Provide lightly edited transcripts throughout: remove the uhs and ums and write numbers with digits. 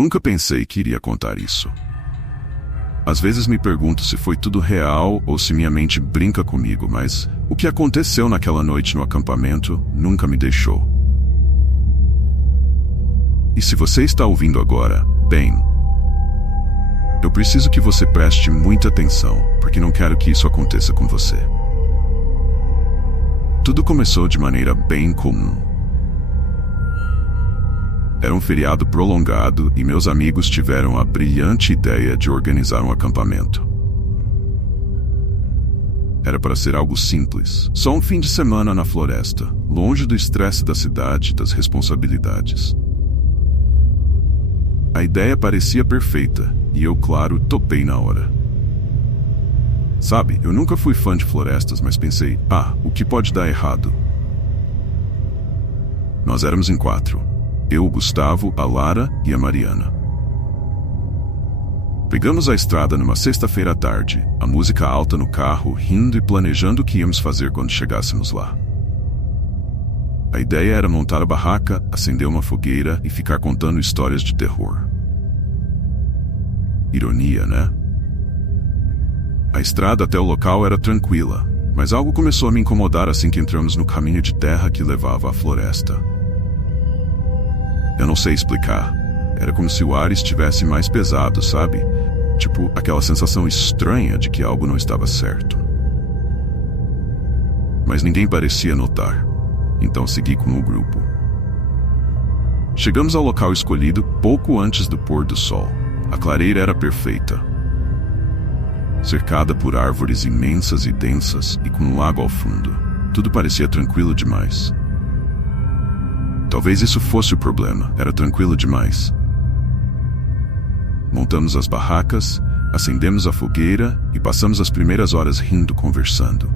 nunca pensei que iria contar isso. Às vezes me pergunto se foi tudo real ou se minha mente brinca comigo, mas o que aconteceu naquela noite no acampamento nunca me deixou. E se você está ouvindo agora, bem, eu preciso que você preste muita atenção, porque não quero que isso aconteça com você. Tudo começou de maneira bem comum. Era um feriado prolongado e meus amigos tiveram a brilhante ideia de organizar um acampamento. Era para ser algo simples, só um fim de semana na floresta, longe do estresse da cidade e das responsabilidades. A ideia parecia perfeita e eu, claro, topei na hora. Sabe, eu nunca fui fã de florestas, mas pensei, o que pode dar errado? Nós éramos em 4. Eu, o Gustavo, a Lara e a Mariana. Pegamos a estrada numa sexta-feira à tarde, a música alta no carro, rindo e planejando o que íamos fazer quando chegássemos lá. A ideia era montar a barraca, acender uma fogueira e ficar contando histórias de terror. Ironia, né? A estrada até o local era tranquila, mas algo começou a me incomodar assim que entramos no caminho de terra que levava à floresta. Eu não sei explicar. Era como se o ar estivesse mais pesado, sabe? Tipo, aquela sensação estranha de que algo não estava certo. Mas ninguém parecia notar. Então segui com o grupo. Chegamos ao local escolhido pouco antes do pôr do sol. A clareira era perfeita. Cercada por árvores imensas e densas e com um lago ao fundo. Tudo parecia tranquilo demais. Talvez isso fosse o problema, era tranquilo demais. Montamos as barracas, acendemos a fogueira e passamos as primeiras horas rindo, conversando.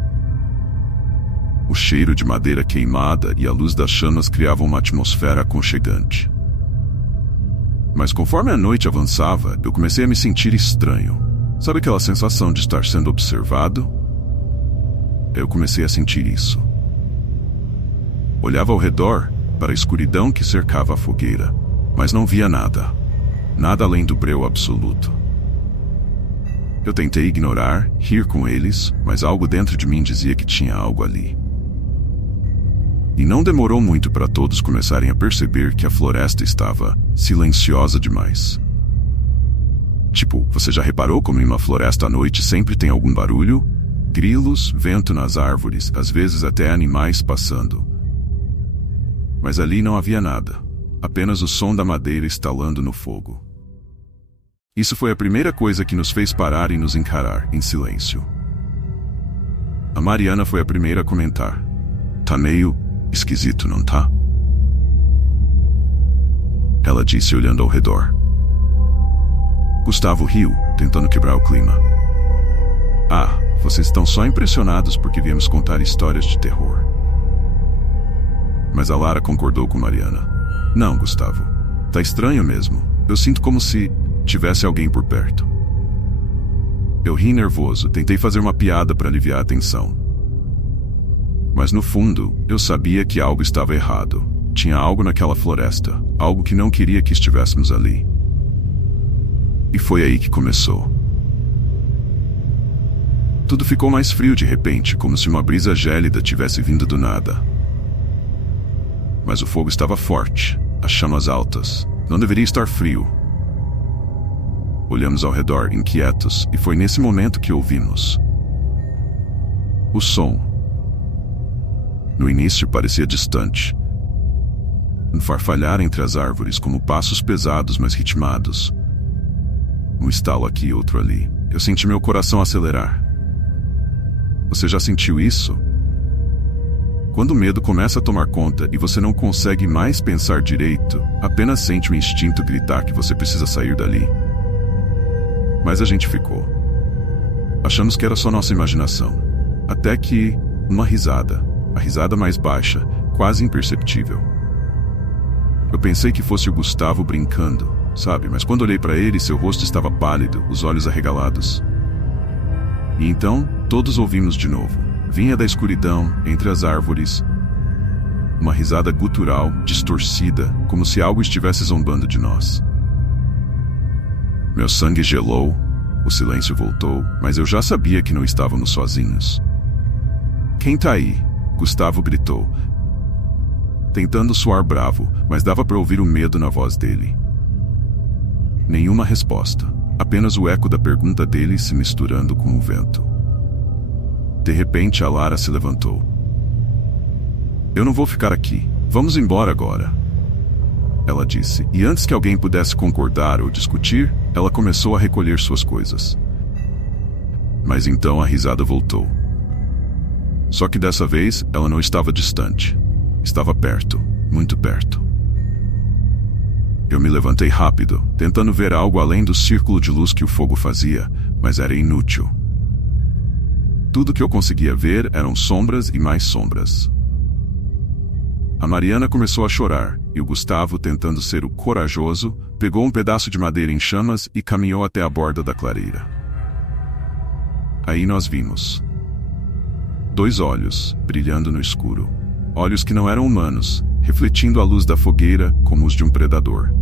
O cheiro de madeira queimada e a luz das chamas criavam uma atmosfera aconchegante. Mas conforme a noite avançava, eu comecei a me sentir estranho. Sabe aquela sensação de estar sendo observado? Eu comecei a sentir isso. Olhava ao redor, para a escuridão que cercava a fogueira, mas não via nada. Nada além do breu absoluto. Eu tentei ignorar, rir com eles, mas algo dentro de mim dizia que tinha algo ali. E não demorou muito para todos começarem a perceber que a floresta estava silenciosa demais. Tipo, você já reparou como em uma floresta à noite sempre tem algum barulho? Grilos, vento nas árvores, às vezes até animais passando. Mas ali não havia nada, apenas o som da madeira estalando no fogo. Isso foi a primeira coisa que nos fez parar e nos encarar, em silêncio. A Mariana foi a primeira a comentar. Tá meio esquisito, não tá? Ela disse olhando ao redor. Gustavo riu, tentando quebrar o clima. Vocês estão só impressionados porque viemos contar histórias de terror. Mas a Lara concordou com Mariana. Não, Gustavo. Tá estranho mesmo. Eu sinto como se tivesse alguém por perto. Eu ri nervoso, tentei fazer uma piada para aliviar a tensão. Mas no fundo, eu sabia que algo estava errado. Tinha algo naquela floresta, algo que não queria que estivéssemos ali. E foi aí que começou. Tudo ficou mais frio de repente, como se uma brisa gélida tivesse vindo do nada. Mas o fogo estava forte, as chamas altas. Não deveria estar frio. Olhamos ao redor, inquietos, e foi nesse momento que ouvimos o som. No início parecia distante. Um farfalhar entre as árvores, como passos pesados, mas ritmados. Um estalo aqui e outro ali. Eu senti meu coração acelerar. Você já sentiu isso? Quando o medo começa a tomar conta e você não consegue mais pensar direito, apenas sente o instinto gritar que você precisa sair dali. Mas a gente ficou. Achamos que era só nossa imaginação. Até que uma risada, a risada mais baixa, quase imperceptível. Eu pensei que fosse o Gustavo brincando, sabe? Mas quando olhei para ele, seu rosto estava pálido, os olhos arregalados. E então, todos ouvimos de novo. Vinha da escuridão, entre as árvores, uma risada gutural, distorcida, como se algo estivesse zombando de nós. Meu sangue gelou, o silêncio voltou, mas eu já sabia que não estávamos sozinhos. Quem tá aí? Gustavo gritou, tentando soar bravo, mas dava para ouvir o medo na voz dele. Nenhuma resposta, apenas o eco da pergunta dele se misturando com o vento. De repente, a Lara se levantou. Eu não vou ficar aqui. Vamos embora agora. Ela disse, e antes que alguém pudesse concordar ou discutir, ela começou a recolher suas coisas. Mas então a risada voltou. Só que dessa vez, ela não estava distante. Estava perto, muito perto. Eu me levantei rápido, tentando ver algo além do círculo de luz que o fogo fazia, mas era inútil. Tudo que eu conseguia ver eram sombras e mais sombras. A Mariana começou a chorar, e o Gustavo, tentando ser o corajoso, pegou um pedaço de madeira em chamas e caminhou até a borda da clareira. Aí nós vimos 2 olhos, brilhando no escuro. Olhos que não eram humanos, refletindo a luz da fogueira como os de um predador.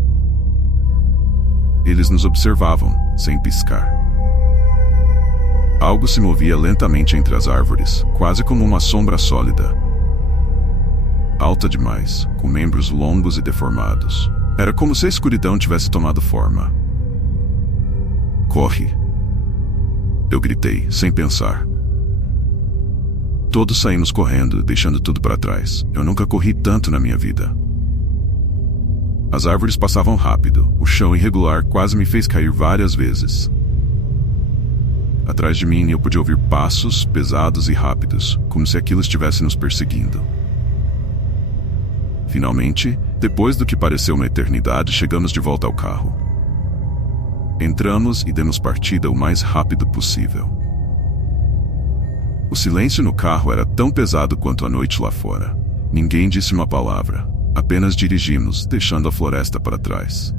Eles nos observavam, sem piscar. Algo se movia lentamente entre as árvores, quase como uma sombra sólida. Alta demais, com membros longos e deformados. Era como se a escuridão tivesse tomado forma. Corre! Eu gritei, sem pensar. Todos saímos correndo, deixando tudo para trás. Eu nunca corri tanto na minha vida. As árvores passavam rápido, o chão irregular quase me fez cair várias vezes. Atrás de mim eu podia ouvir passos pesados e rápidos, como se aquilo estivesse nos perseguindo. Finalmente, depois do que pareceu uma eternidade, chegamos de volta ao carro. Entramos e demos partida o mais rápido possível. O silêncio no carro era tão pesado quanto a noite lá fora. Ninguém disse uma palavra. Apenas dirigimos, deixando a floresta para trás.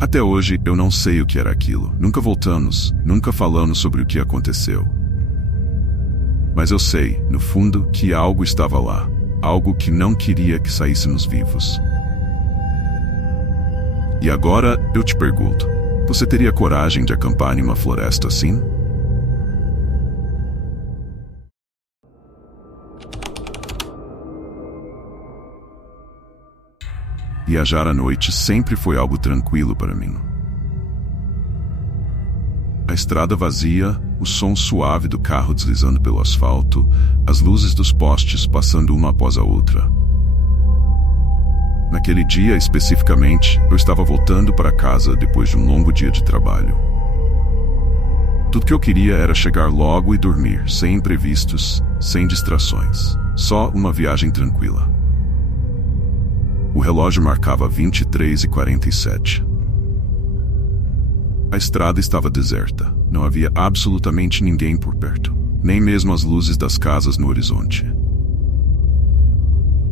Até hoje, eu não sei o que era aquilo. Nunca voltamos, nunca falamos sobre o que aconteceu. Mas eu sei, no fundo, que algo estava lá. Algo que não queria que saíssemos vivos. E agora, eu te pergunto, você teria coragem de acampar em uma floresta assim? Viajar à noite sempre foi algo tranquilo para mim. A estrada vazia, o som suave do carro deslizando pelo asfalto, as luzes dos postes passando uma após a outra. Naquele dia, especificamente, eu estava voltando para casa depois de um longo dia de trabalho. Tudo que eu queria era chegar logo e dormir, sem imprevistos, sem distrações. Só uma viagem tranquila. O relógio marcava 23h47. A estrada estava deserta. Não havia absolutamente ninguém por perto, nem mesmo as luzes das casas no horizonte.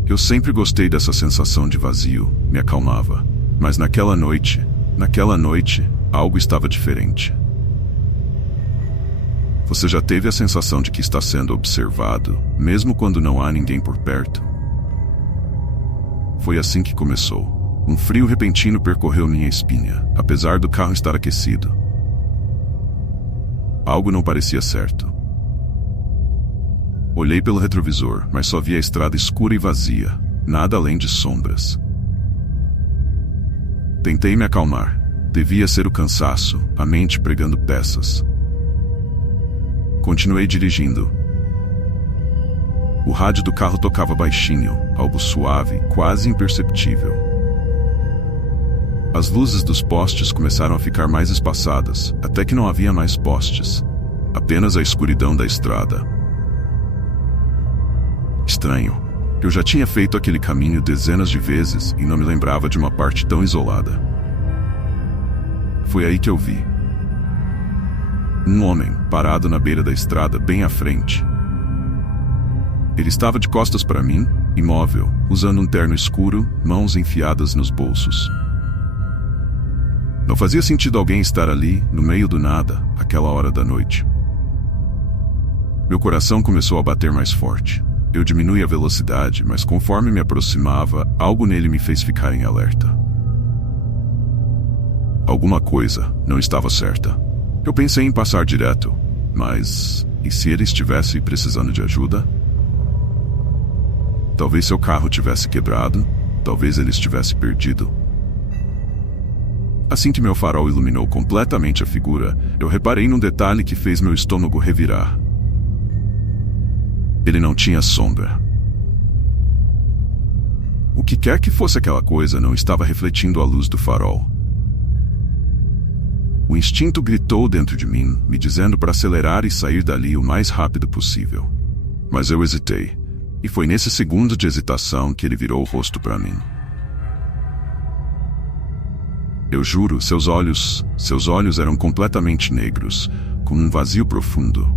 Eu sempre gostei dessa sensação de vazio, me acalmava. Mas naquela noite, algo estava diferente. Você já teve a sensação de que está sendo observado, mesmo quando não há ninguém por perto? Foi assim que começou. Um frio repentino percorreu minha espinha, apesar do carro estar aquecido. Algo não parecia certo. Olhei pelo retrovisor, mas só via a estrada escura e vazia, nada além de sombras. Tentei me acalmar. Devia ser o cansaço, a mente pregando peças. Continuei dirigindo. O rádio do carro tocava baixinho, algo suave, quase imperceptível. As luzes dos postes começaram a ficar mais espaçadas, até que não havia mais postes. Apenas a escuridão da estrada. Estranho. Eu já tinha feito aquele caminho dezenas de vezes e não me lembrava de uma parte tão isolada. Foi aí que eu vi um homem parado na beira da estrada bem à frente. Ele estava de costas para mim, imóvel, usando um terno escuro, mãos enfiadas nos bolsos. Não fazia sentido alguém estar ali, no meio do nada, àquela hora da noite. Meu coração começou a bater mais forte. Eu diminui a velocidade, mas conforme me aproximava, algo nele me fez ficar em alerta. Alguma coisa não estava certa. Eu pensei em passar direto, mas e se ele estivesse precisando de ajuda? Talvez seu carro tivesse quebrado, talvez ele estivesse perdido. Assim que meu farol iluminou completamente a figura, eu reparei num detalhe que fez meu estômago revirar. Ele não tinha sombra. O que quer que fosse aquela coisa não estava refletindo a luz do farol. O instinto gritou dentro de mim, me dizendo para acelerar e sair dali o mais rápido possível. Mas eu hesitei, e foi nesse segundo de hesitação que ele virou o rosto para mim. Eu juro, seus olhos eram completamente negros, com um vazio profundo.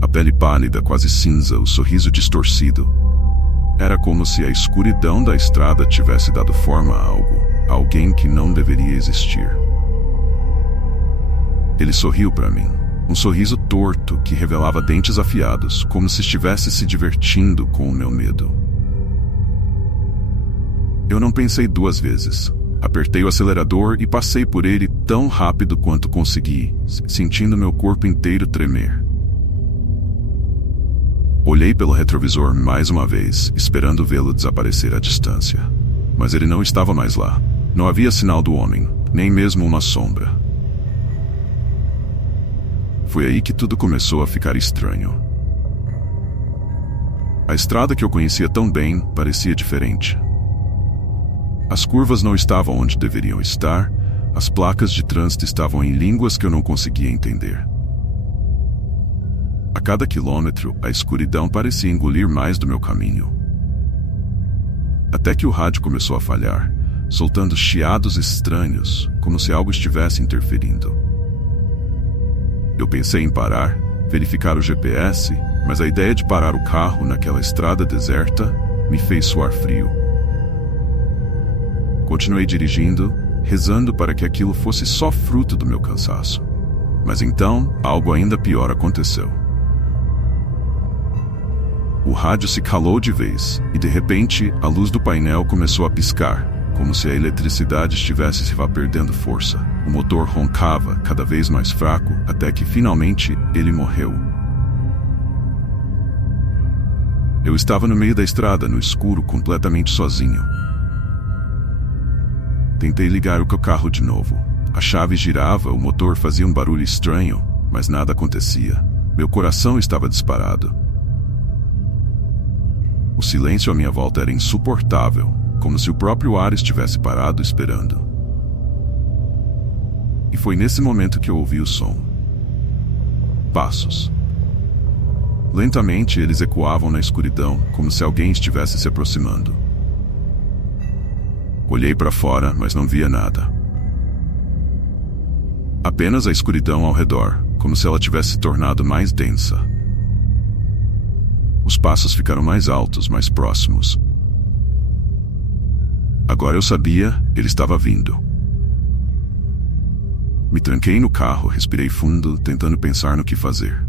A pele pálida, quase cinza, o sorriso distorcido. Era como se a escuridão da estrada tivesse dado forma a algo, a alguém que não deveria existir. Ele sorriu para mim, um sorriso torto que revelava dentes afiados, como se estivesse se divertindo com o meu medo. Eu não pensei duas vezes. Apertei o acelerador e passei por ele tão rápido quanto consegui, sentindo meu corpo inteiro tremer. Olhei pelo retrovisor mais uma vez, esperando vê-lo desaparecer à distância. Mas ele não estava mais lá. Não havia sinal do homem, nem mesmo uma sombra. Foi aí que tudo começou a ficar estranho. A estrada que eu conhecia tão bem parecia diferente. As curvas não estavam onde deveriam estar, as placas de trânsito estavam em línguas que eu não conseguia entender. A cada quilômetro, a escuridão parecia engolir mais do meu caminho. Até que o rádio começou a falhar, soltando chiados estranhos, como se algo estivesse interferindo. Eu pensei em parar, verificar o GPS, mas a ideia de parar o carro naquela estrada deserta me fez suar frio. Continuei dirigindo, rezando para que aquilo fosse só fruto do meu cansaço. Mas então, algo ainda pior aconteceu. O rádio se calou de vez, e de repente, a luz do painel começou a piscar, como se a eletricidade estivesse se perdendo força. O motor roncava, cada vez mais fraco, até que finalmente ele morreu. Eu estava no meio da estrada, no escuro, completamente sozinho. Tentei ligar o carro de novo. A chave girava, o motor fazia um barulho estranho, mas nada acontecia. Meu coração estava disparado. O silêncio à minha volta era insuportável, como se o próprio ar estivesse parado esperando. E foi nesse momento que eu ouvi o som. Passos. Lentamente eles ecoavam na escuridão, como se alguém estivesse se aproximando. Olhei para fora, mas não via nada. Apenas a escuridão ao redor, como se ela tivesse se tornado mais densa. Os passos ficaram mais altos, mais próximos. Agora eu sabia, ele estava vindo. Me tranquei no carro, respirei fundo, tentando pensar no que fazer.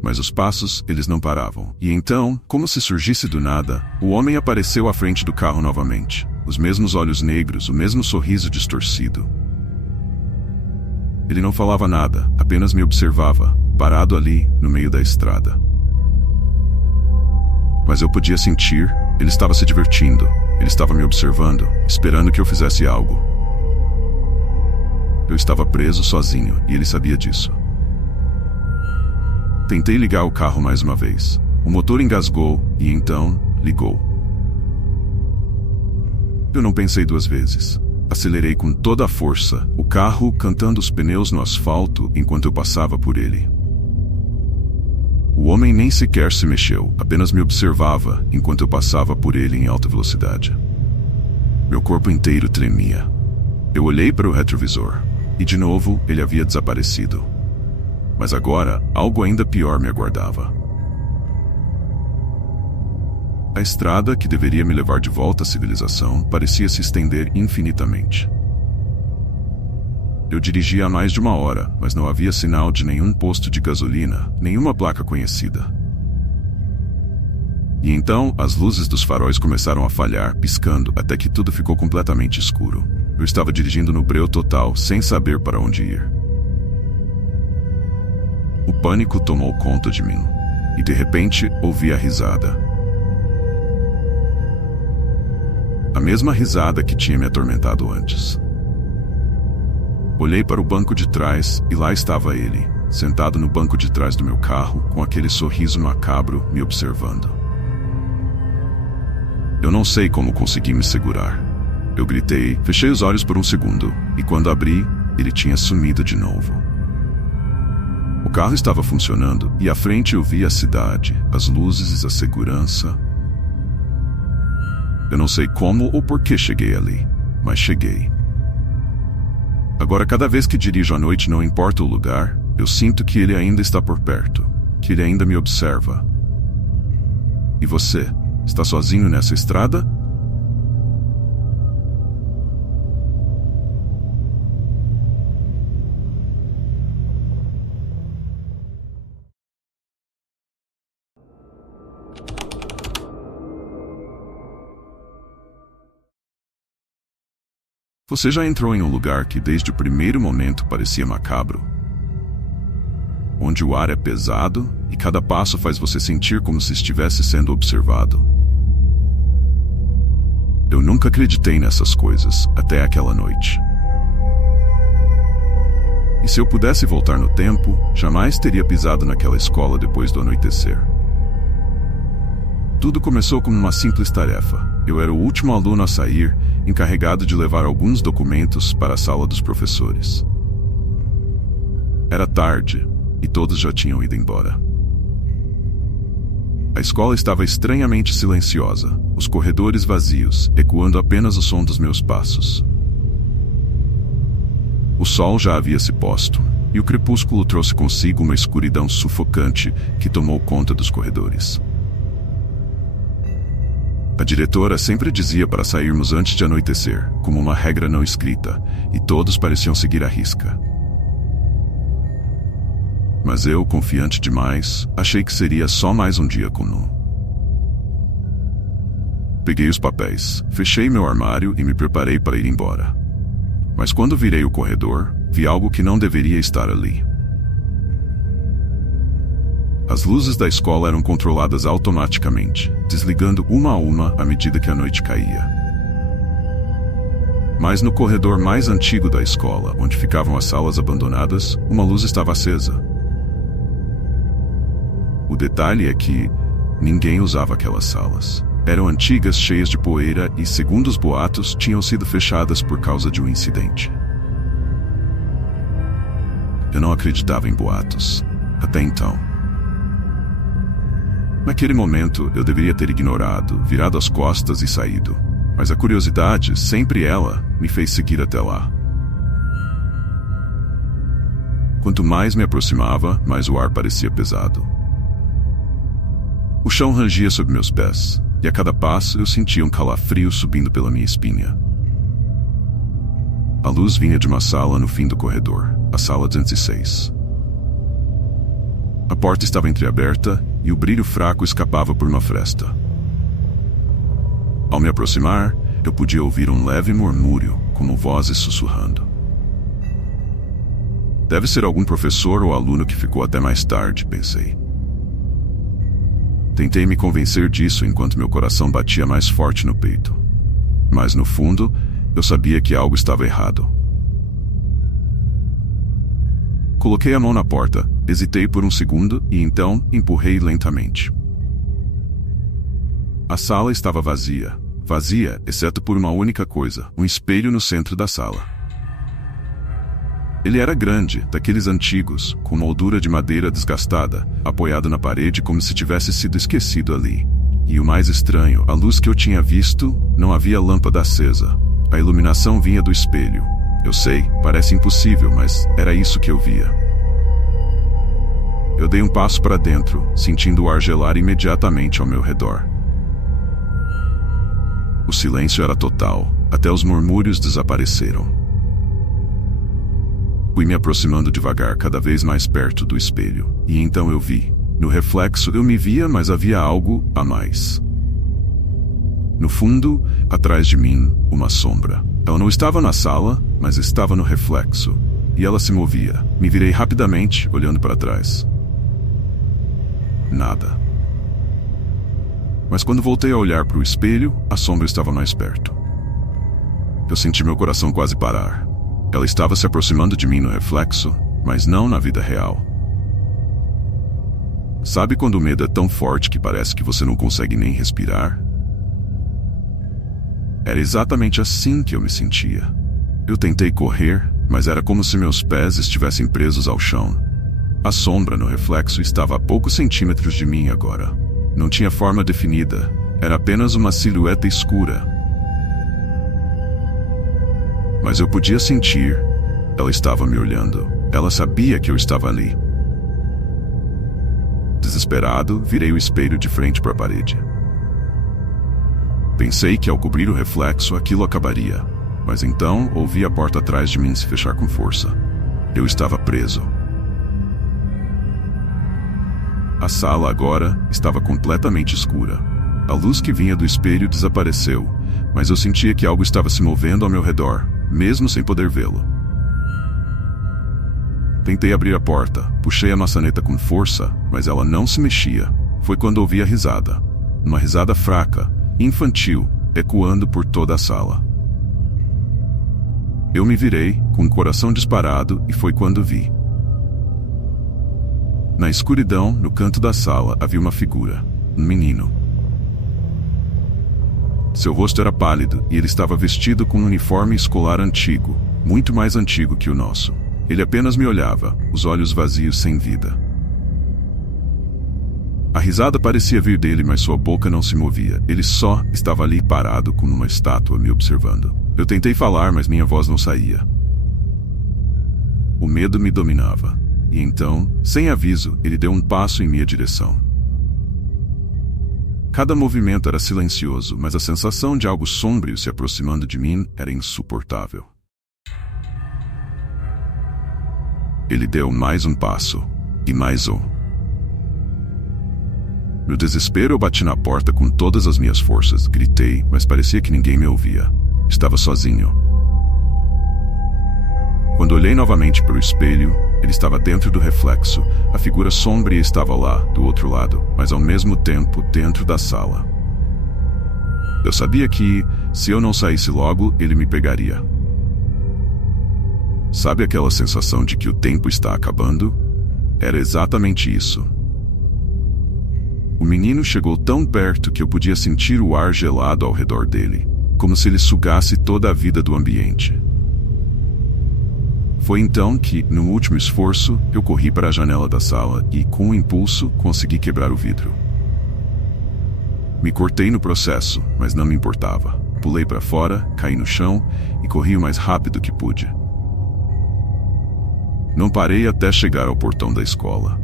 Mas os passos, eles não paravam. E então, como se surgisse do nada, o homem apareceu à frente do carro novamente. Os mesmos olhos negros, o mesmo sorriso distorcido. Ele não falava nada, apenas me observava, parado ali, no meio da estrada. Mas eu podia sentir, ele estava se divertindo, ele estava me observando, esperando que eu fizesse algo. Eu estava preso sozinho, e ele sabia disso. Tentei ligar o carro mais uma vez. O motor engasgou e então ligou. Eu não pensei duas vezes. Acelerei com toda a força, o carro cantando os pneus no asfalto enquanto eu passava por ele. O homem nem sequer se mexeu, apenas me observava enquanto eu passava por ele em alta velocidade. Meu corpo inteiro tremia. Eu olhei para o retrovisor e de novo ele havia desaparecido. Mas agora, algo ainda pior me aguardava. A estrada que deveria me levar de volta à civilização parecia se estender infinitamente. Eu dirigia há mais de uma hora, mas não havia sinal de nenhum posto de gasolina, nenhuma placa conhecida. E então, as luzes dos faróis começaram a falhar, piscando, até que tudo ficou completamente escuro. Eu estava dirigindo no breu total, sem saber para onde ir. O pânico tomou conta de mim. E de repente, ouvi a risada. A mesma risada que tinha me atormentado antes. Olhei para o banco de trás e lá estava ele, sentado no banco de trás do meu carro, com aquele sorriso macabro, me observando. Eu não sei como consegui me segurar. Eu gritei, fechei os olhos por um segundo, e quando abri, ele tinha sumido de novo. O carro estava funcionando, e à frente eu vi a cidade, as luzes, a segurança. Eu não sei como ou por que cheguei ali, mas cheguei. Agora, cada vez que dirijo à noite, não importa o lugar, eu sinto que ele ainda está por perto, que ele ainda me observa. E você, está sozinho nessa estrada? Você já entrou em um lugar que desde o primeiro momento parecia macabro? Onde o ar é pesado e cada passo faz você sentir como se estivesse sendo observado. Eu nunca acreditei nessas coisas até aquela noite. E se eu pudesse voltar no tempo, jamais teria pisado naquela escola depois do anoitecer. Tudo começou como uma simples tarefa. Eu era o último aluno a sair, encarregado de levar alguns documentos para a sala dos professores. Era tarde e todos já tinham ido embora. A escola estava estranhamente silenciosa, os corredores vazios, ecoando apenas o som dos meus passos. O sol já havia se posto, e o crepúsculo trouxe consigo uma escuridão sufocante que tomou conta dos corredores. A diretora sempre dizia para sairmos antes de anoitecer, como uma regra não escrita, e todos pareciam seguir à risca. Mas eu, confiante demais, achei que seria só mais um dia comum. Peguei os papéis, fechei meu armário e me preparei para ir embora. Mas quando virei o corredor, vi algo que não deveria estar ali. As luzes da escola eram controladas automaticamente, desligando uma a uma à medida que a noite caía. Mas no corredor mais antigo da escola, onde ficavam as salas abandonadas, uma luz estava acesa. O detalhe é que ninguém usava aquelas salas. Eram antigas, cheias de poeira e, segundo os boatos, tinham sido fechadas por causa de um incidente. Eu não acreditava em boatos, até então. Naquele momento, eu deveria ter ignorado, virado as costas e saído. Mas a curiosidade, sempre ela, me fez seguir até lá. Quanto mais me aproximava, mais o ar parecia pesado. O chão rangia sob meus pés, e a cada passo eu sentia um calafrio subindo pela minha espinha. A luz vinha de uma sala no fim do corredor, a sala 206. A porta estava entreaberta e o brilho fraco escapava por uma fresta. Ao me aproximar, eu podia ouvir um leve murmúrio, como vozes sussurrando. Deve ser algum professor ou aluno que ficou até mais tarde, pensei. Tentei me convencer disso enquanto meu coração batia mais forte no peito. Mas no fundo, eu sabia que algo estava errado. Coloquei a mão na porta, hesitei por um segundo e então empurrei lentamente. A sala estava vazia. Vazia, exceto por uma única coisa, um espelho no centro da sala. Ele era grande, daqueles antigos, com moldura de madeira desgastada, apoiado na parede como se tivesse sido esquecido ali. E o mais estranho, a luz que eu tinha visto, não havia lâmpada acesa. A iluminação vinha do espelho. Eu sei, parece impossível, mas era isso que eu via. Eu dei um passo para dentro, sentindo o ar gelar imediatamente ao meu redor. O silêncio era total, até os murmúrios desapareceram. Fui me aproximando devagar, cada vez mais perto do espelho, e então eu vi. No reflexo eu me via, mas havia algo a mais. No fundo, atrás de mim, uma sombra. Ela não estava na sala, mas estava no reflexo. E ela se movia. Me virei rapidamente, olhando para trás. Nada. Mas quando voltei a olhar para o espelho, a sombra estava mais perto. Eu senti meu coração quase parar. Ela estava se aproximando de mim no reflexo, mas não na vida real. Sabe quando o medo é tão forte que parece que você não consegue nem respirar? Era exatamente assim que eu me sentia. Eu tentei correr, mas era como se meus pés estivessem presos ao chão. A sombra no reflexo estava a poucos centímetros de mim agora. Não tinha forma definida, era apenas uma silhueta escura. Mas eu podia sentir, ela estava me olhando, ela sabia que eu estava ali. Desesperado, virei o espelho de frente para a parede. Pensei que ao cobrir o reflexo aquilo acabaria, mas então ouvi a porta atrás de mim se fechar com força. Eu estava preso. A sala agora estava completamente escura. A luz que vinha do espelho desapareceu, mas eu sentia que algo estava se movendo ao meu redor, mesmo sem poder vê-lo. Tentei abrir a porta, puxei a maçaneta com força, mas ela não se mexia. Foi quando ouvi a risada. Uma risada fraca, infantil, ecoando por toda a sala. Eu me virei, com o coração disparado, e foi quando vi. Na escuridão, no canto da sala, havia uma figura, um menino. Seu rosto era pálido e ele estava vestido com um uniforme escolar antigo, muito mais antigo que o nosso. Ele apenas me olhava, os olhos vazios sem vida. A risada parecia vir dele, mas sua boca não se movia. Ele só estava ali parado como uma estátua me observando. Eu tentei falar, mas minha voz não saía. O medo me dominava. E então, sem aviso, ele deu um passo em minha direção. Cada movimento era silencioso, mas a sensação de algo sombrio se aproximando de mim era insuportável. Ele deu mais um passo, e mais um. No desespero, eu bati na porta com todas as minhas forças, gritei, mas parecia que ninguém me ouvia. Estava sozinho. Quando olhei novamente para o espelho, ele estava dentro do reflexo. A figura sombria estava lá, do outro lado, mas ao mesmo tempo dentro da sala. Eu sabia que, se eu não saísse logo, ele me pegaria. Sabe aquela sensação de que o tempo está acabando? Era exatamente isso. O menino chegou tão perto que eu podia sentir o ar gelado ao redor dele, como se ele sugasse toda a vida do ambiente. Foi então que, no último esforço, eu corri para a janela da sala e, com um impulso, consegui quebrar o vidro. Me cortei no processo, mas não me importava. Pulei para fora, caí no chão e corri o mais rápido que pude. Não parei até chegar ao portão da escola.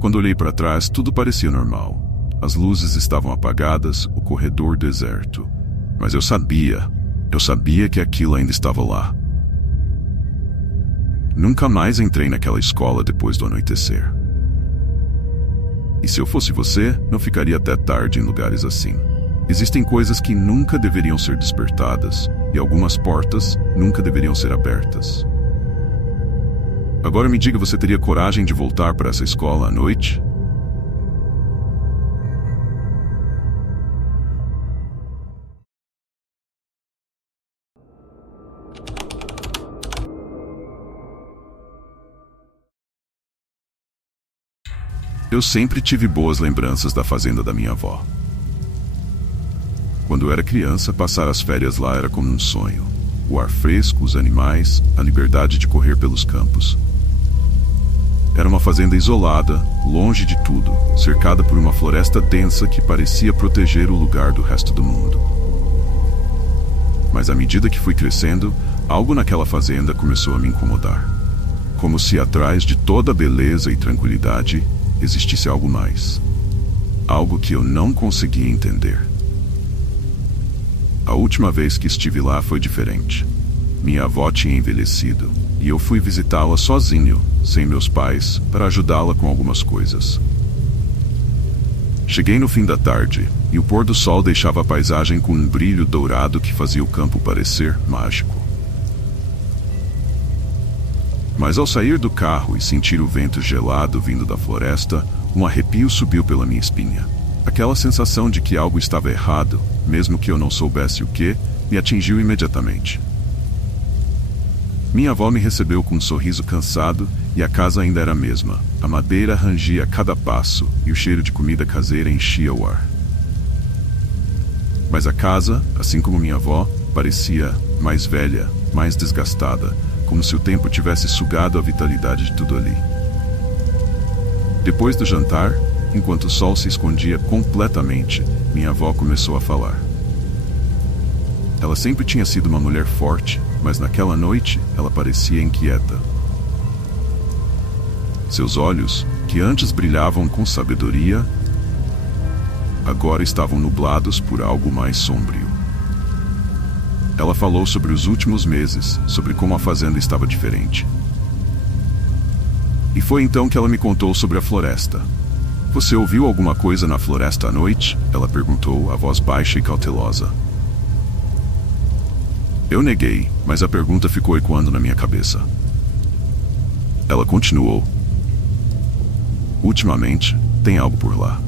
Quando olhei para trás, tudo parecia normal. As luzes estavam apagadas, o corredor deserto. Mas eu sabia que aquilo ainda estava lá. Nunca mais entrei naquela escola depois do anoitecer. E se eu fosse você, não ficaria até tarde em lugares assim. Existem coisas que nunca deveriam ser despertadas, e algumas portas nunca deveriam ser abertas. Agora me diga, você teria coragem de voltar para essa escola à noite? Eu sempre tive boas lembranças da fazenda da minha avó. Quando eu era criança, passar as férias lá era como um sonho. O ar fresco, os animais, a liberdade de correr pelos campos. Era uma fazenda isolada, longe de tudo, cercada por uma floresta densa que parecia proteger o lugar do resto do mundo. Mas à medida que fui crescendo, algo naquela fazenda começou a me incomodar. Como se atrás de toda a beleza e tranquilidade existisse algo mais. Algo que eu não conseguia entender. A última vez que estive lá foi diferente. Minha avó tinha envelhecido, e eu fui visitá-la sozinho, sem meus pais, para ajudá-la com algumas coisas. Cheguei no fim da tarde, e o pôr do sol deixava a paisagem com um brilho dourado que fazia o campo parecer mágico. Mas ao sair do carro e sentir o vento gelado vindo da floresta, um arrepio subiu pela minha espinha. Aquela sensação de que algo estava errado, mesmo que eu não soubesse o que, me atingiu imediatamente. Minha avó me recebeu com um sorriso cansado e a casa ainda era a mesma. A madeira rangia a cada passo e o cheiro de comida caseira enchia o ar. Mas a casa, assim como minha avó, parecia mais velha, mais desgastada, como se o tempo tivesse sugado a vitalidade de tudo ali. Depois do jantar, enquanto o sol se escondia completamente, minha avó começou a falar. Ela sempre tinha sido uma mulher forte, mas naquela noite ela parecia inquieta. Seus olhos, que antes brilhavam com sabedoria, agora estavam nublados por algo mais sombrio. Ela falou sobre os últimos meses, sobre como a fazenda estava diferente. E foi então que ela me contou sobre a floresta. Você ouviu alguma coisa na floresta à noite? Ela perguntou, a voz baixa e cautelosa. Eu neguei, mas a pergunta ficou ecoando na minha cabeça. Ela continuou. Ultimamente, tem algo por lá.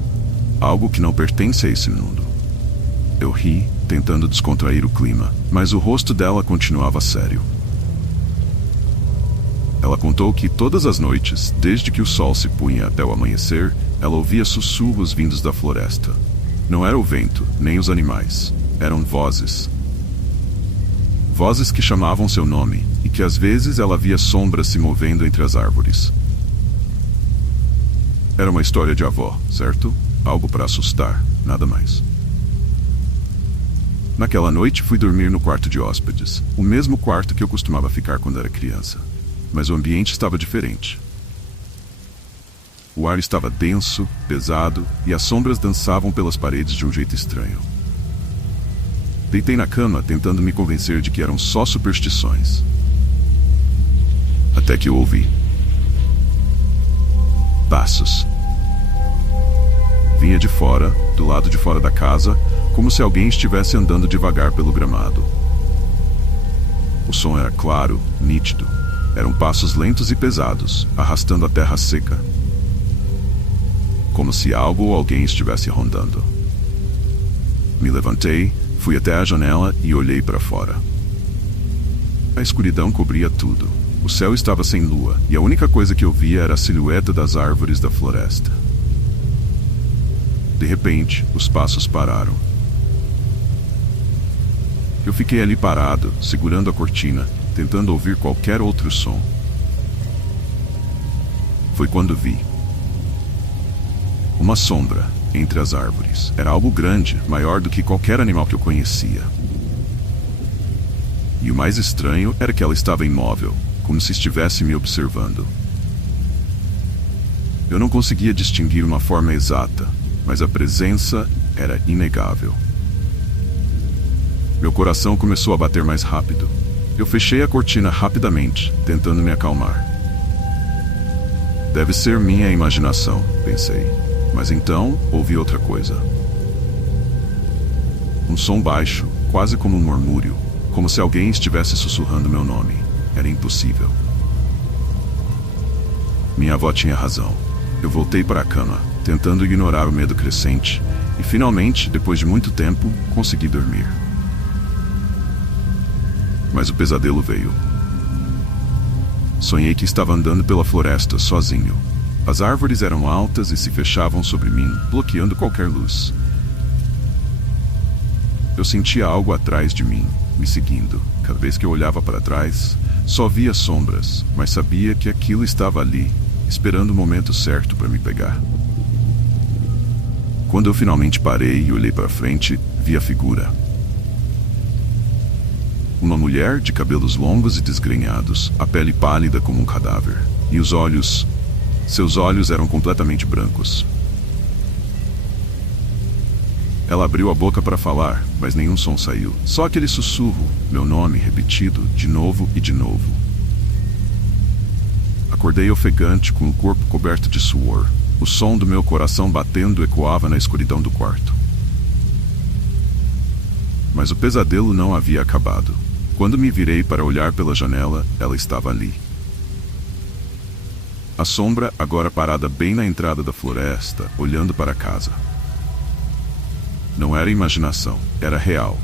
Algo que não pertence a esse mundo. Eu ri, tentando descontrair o clima, mas o rosto dela continuava sério. Ela contou que todas as noites, desde que o sol se punha até o amanhecer, ela ouvia sussurros vindos da floresta. Não era o vento, nem os animais. Eram vozes. Vozes que chamavam seu nome, e que às vezes ela via sombras se movendo entre as árvores. Era uma história de avó, certo? Algo para assustar, nada mais. Naquela noite fui dormir no quarto de hóspedes, o mesmo quarto que eu costumava ficar quando era criança. Mas o ambiente estava diferente. O ar estava denso, pesado, e as sombras dançavam pelas paredes de um jeito estranho. Deitei na cama tentando me convencer de que eram só superstições. Até que eu ouvi passos. Vinha de fora, do lado de fora da casa, como se alguém estivesse andando devagar pelo gramado. O som era claro, nítido. Eram passos lentos e pesados, arrastando a terra seca. Como se algo ou alguém estivesse rondando. Me levantei, fui até a janela e olhei para fora. A escuridão cobria tudo. O céu estava sem lua, e a única coisa que eu via era a silhueta das árvores da floresta. De repente, os passos pararam. Eu fiquei ali parado, segurando a cortina, tentando ouvir qualquer outro som. Foi quando vi uma sombra entre as árvores. Era algo grande, maior do que qualquer animal que eu conhecia. E o mais estranho era que ela estava imóvel, como se estivesse me observando. Eu não conseguia distinguir uma forma exata, mas a presença era inegável. Meu coração começou a bater mais rápido. Eu fechei a cortina rapidamente, tentando me acalmar. Deve ser minha imaginação, pensei. Mas então, ouvi outra coisa. Um som baixo, quase como um murmúrio, como se alguém estivesse sussurrando meu nome. Era impossível. Minha avó tinha razão. Eu voltei para a cama, tentando ignorar o medo crescente, e finalmente, depois de muito tempo, consegui dormir. Mas o pesadelo veio. Sonhei que estava andando pela floresta sozinho. As árvores eram altas e se fechavam sobre mim, bloqueando qualquer luz. Eu sentia algo atrás de mim, me seguindo. Cada vez que eu olhava para trás, só via sombras, mas sabia que aquilo estava ali, esperando o momento certo para me pegar. Quando eu finalmente parei e olhei para frente, vi a figura. Uma mulher de cabelos longos e desgrenhados, a pele pálida como um cadáver, e os olhos... Seus olhos eram completamente brancos. Ela abriu a boca para falar, mas nenhum som saiu. Só aquele sussurro, meu nome repetido, de novo e de novo. Acordei ofegante, com o corpo coberto de suor. O som do meu coração batendo ecoava na escuridão do quarto. Mas o pesadelo não havia acabado. Quando me virei para olhar pela janela, ela estava ali. A sombra, agora parada bem na entrada da floresta, olhando para casa. Não era imaginação, era real.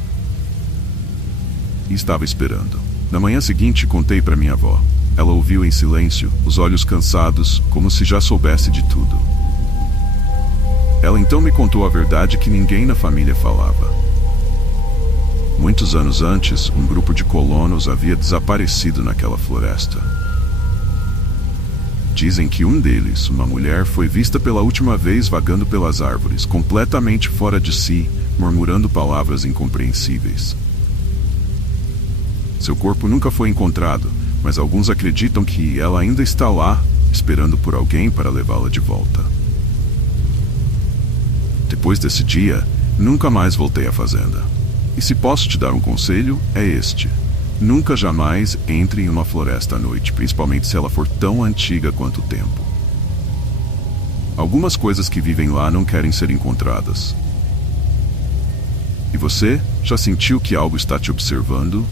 E estava esperando. Na manhã seguinte, contei para minha avó. Ela ouviu em silêncio, os olhos cansados, como se já soubesse de tudo. Ela então me contou a verdade que ninguém na família falava. Muitos anos antes, um grupo de colonos havia desaparecido naquela floresta. Dizem que um deles, uma mulher, foi vista pela última vez vagando pelas árvores, completamente fora de si, murmurando palavras incompreensíveis. Seu corpo nunca foi encontrado, mas alguns acreditam que ela ainda está lá, esperando por alguém para levá-la de volta. Depois desse dia, nunca mais voltei à fazenda. E se posso te dar um conselho, é este. Nunca jamais entre em uma floresta à noite, principalmente se ela for tão antiga quanto o tempo. Algumas coisas que vivem lá não querem ser encontradas. E você, já sentiu que algo está te observando?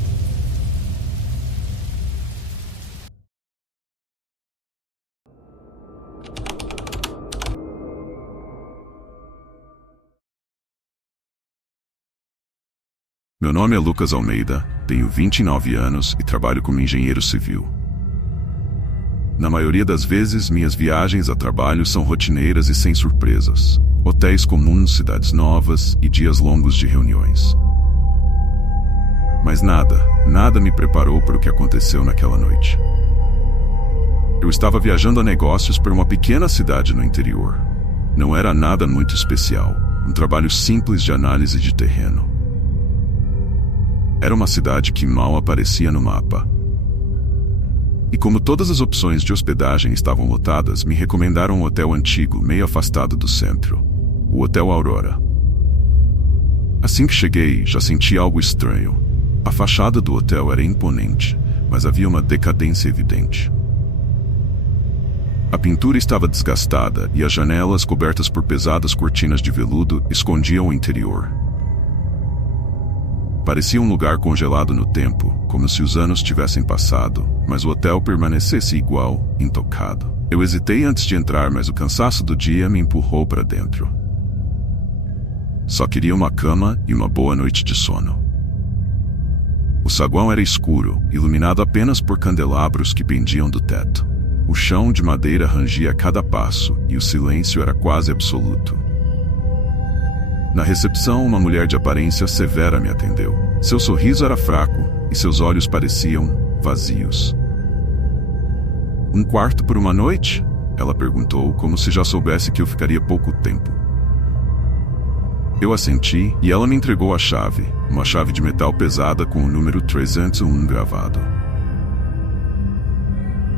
Meu nome é Lucas Almeida, tenho 29 anos e trabalho como engenheiro civil. Na maioria das vezes, minhas viagens a trabalho são rotineiras e sem surpresas. Hotéis comuns, cidades novas e dias longos de reuniões. Mas nada me preparou para o que aconteceu naquela noite. Eu estava viajando a negócios por uma pequena cidade no interior. Não era nada muito especial, um trabalho simples de análise de terreno. Era uma cidade que mal aparecia no mapa. E como todas as opções de hospedagem estavam lotadas, me recomendaram um hotel antigo, meio afastado do centro. O Hotel Aurora. Assim que cheguei, já senti algo estranho. A fachada do hotel era imponente, mas havia uma decadência evidente. A pintura estava desgastada e as janelas, cobertas por pesadas cortinas de veludo, escondiam o interior. Parecia um lugar congelado no tempo, como se os anos tivessem passado, mas o hotel permanecesse igual, intocado. Eu hesitei antes de entrar, mas o cansaço do dia me empurrou para dentro. Só queria uma cama e uma boa noite de sono. O saguão era escuro, iluminado apenas por candelabros que pendiam do teto. O chão de madeira rangia a cada passo e o silêncio era quase absoluto. Na recepção, uma mulher de aparência severa me atendeu. Seu sorriso era fraco e seus olhos pareciam vazios. "Um quarto por uma noite?" Ela perguntou, como se já soubesse que eu ficaria pouco tempo. Eu assenti e ela me entregou a chave, uma chave de metal pesada com o número 301 gravado.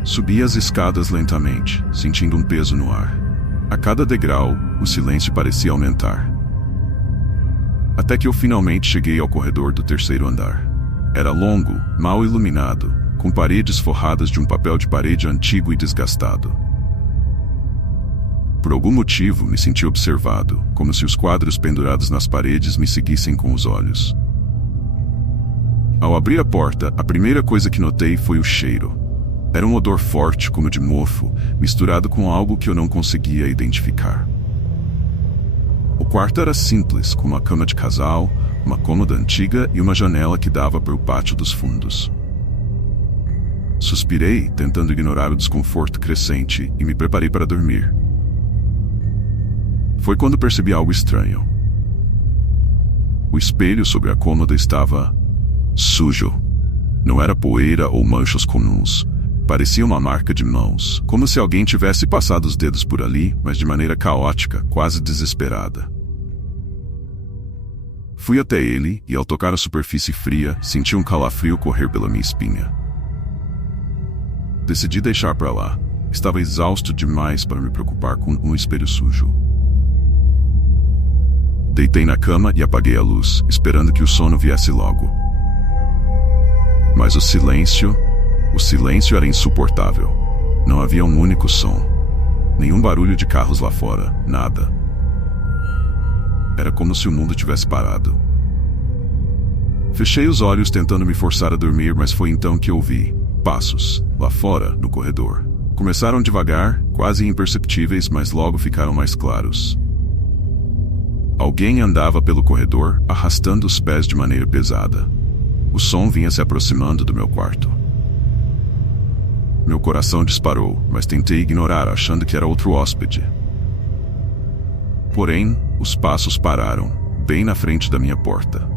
Subi as escadas lentamente, sentindo um peso no ar. A cada degrau, o silêncio parecia aumentar. Até que eu finalmente cheguei ao corredor do terceiro andar. Era longo, mal iluminado, com paredes forradas de um papel de parede antigo e desgastado. Por algum motivo, me senti observado, como se os quadros pendurados nas paredes me seguissem com os olhos. Ao abrir a porta, a primeira coisa que notei foi o cheiro. Era um odor forte, como de mofo, misturado com algo que eu não conseguia identificar. O quarto era simples, com uma cama de casal, uma cômoda antiga e uma janela que dava para o pátio dos fundos. Suspirei, tentando ignorar o desconforto crescente, e me preparei para dormir. Foi quando percebi algo estranho. O espelho sobre a cômoda estava sujo. Não era poeira ou manchas comuns. Parecia uma marca de mãos, como se alguém tivesse passado os dedos por ali, mas de maneira caótica, quase desesperada. Fui até ele e, ao tocar a superfície fria, senti um calafrio correr pela minha espinha. Decidi deixar para lá. Estava exausto demais para me preocupar com um espelho sujo. Deitei na cama e apaguei a luz, esperando que o sono viesse logo. Mas o silêncio era insuportável. Não havia um único som. Nenhum barulho de carros lá fora, nada. Era como se o mundo tivesse parado. Fechei os olhos tentando me forçar a dormir, mas foi então que ouvi passos, lá fora, no corredor. Começaram devagar, quase imperceptíveis, mas logo ficaram mais claros. Alguém andava pelo corredor, arrastando os pés de maneira pesada. O som vinha se aproximando do meu quarto. Meu coração disparou, mas tentei ignorar, achando que era outro hóspede. Porém, os passos pararam, bem na frente da minha porta.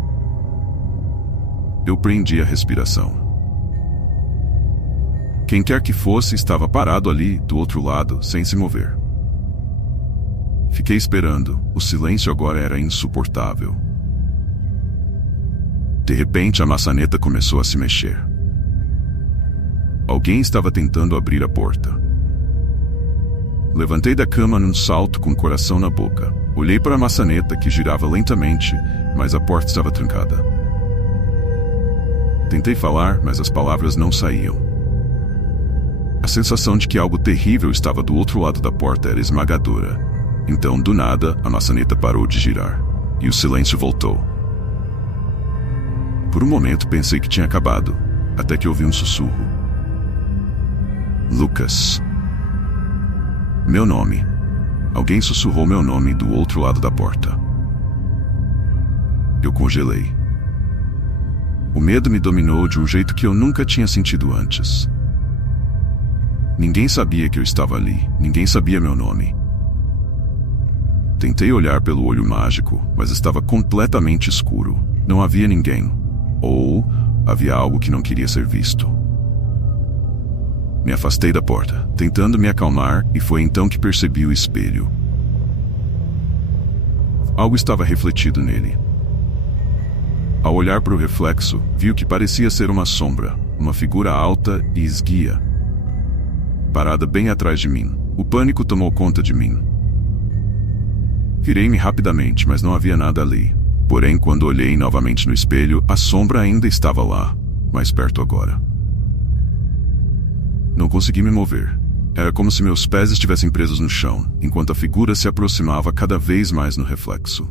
Eu prendi a respiração. Quem quer que fosse estava parado ali, do outro lado, sem se mover. Fiquei esperando. O silêncio agora era insuportável. De repente, a maçaneta começou a se mexer. Alguém estava tentando abrir a porta. Levantei da cama num salto com o coração na boca. Olhei para a maçaneta, que girava lentamente, mas a porta estava trancada. Tentei falar, mas as palavras não saíam. A sensação de que algo terrível estava do outro lado da porta era esmagadora. Então, do nada, a maçaneta parou de girar, e o silêncio voltou. Por um momento pensei que tinha acabado, até que ouvi um sussurro. Lucas. Meu nome. Alguém sussurrou meu nome do outro lado da porta. Eu congelei. O medo me dominou de um jeito que eu nunca tinha sentido antes. Ninguém sabia que eu estava ali, ninguém sabia meu nome. Tentei olhar pelo olho mágico, mas estava completamente escuro. Não havia ninguém. Ou havia algo que não queria ser visto. Me afastei da porta, tentando me acalmar, e foi então que percebi o espelho. Algo estava refletido nele. Ao olhar para o reflexo, vi o que parecia ser uma sombra, uma figura alta e esguia, parada bem atrás de mim. O pânico tomou conta de mim. Virei-me rapidamente, mas não havia nada ali. Porém, quando olhei novamente no espelho, a sombra ainda estava lá, mais perto agora. Não consegui me mover. Era como se meus pés estivessem presos no chão, enquanto a figura se aproximava cada vez mais no reflexo.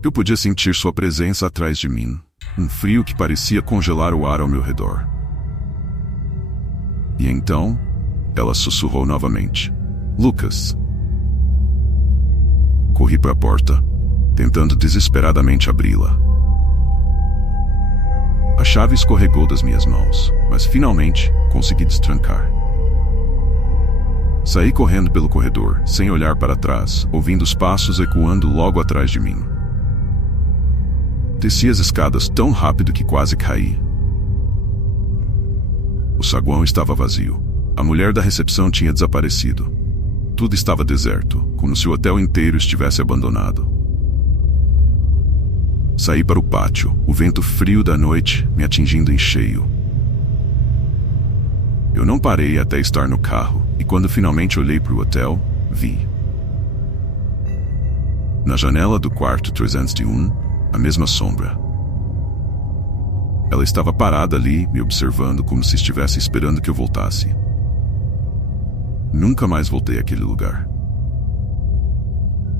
Eu podia sentir sua presença atrás de mim, um frio que parecia congelar o ar ao meu redor. E então, ela sussurrou novamente. Lucas. Corri para a porta, tentando desesperadamente abri-la. A chave escorregou das minhas mãos, mas finalmente consegui destrancar. Saí correndo pelo corredor, sem olhar para trás, ouvindo os passos ecoando logo atrás de mim. Desci as escadas tão rápido que quase caí. O saguão estava vazio. A mulher da recepção tinha desaparecido. Tudo estava deserto, como se o hotel inteiro estivesse abandonado. Saí para o pátio, o vento frio da noite me atingindo em cheio. Eu não parei até estar no carro, e quando finalmente olhei para o hotel, vi. Na janela do quarto 301, a mesma sombra. Ela estava parada ali, me observando como se estivesse esperando que eu voltasse. Nunca mais voltei àquele lugar.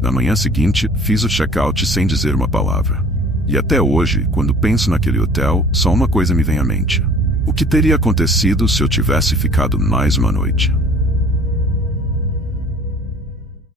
Na manhã seguinte, fiz o check-out sem dizer uma palavra. E até hoje, quando penso naquele hotel, só uma coisa me vem à mente. O que teria acontecido se eu tivesse ficado mais uma noite?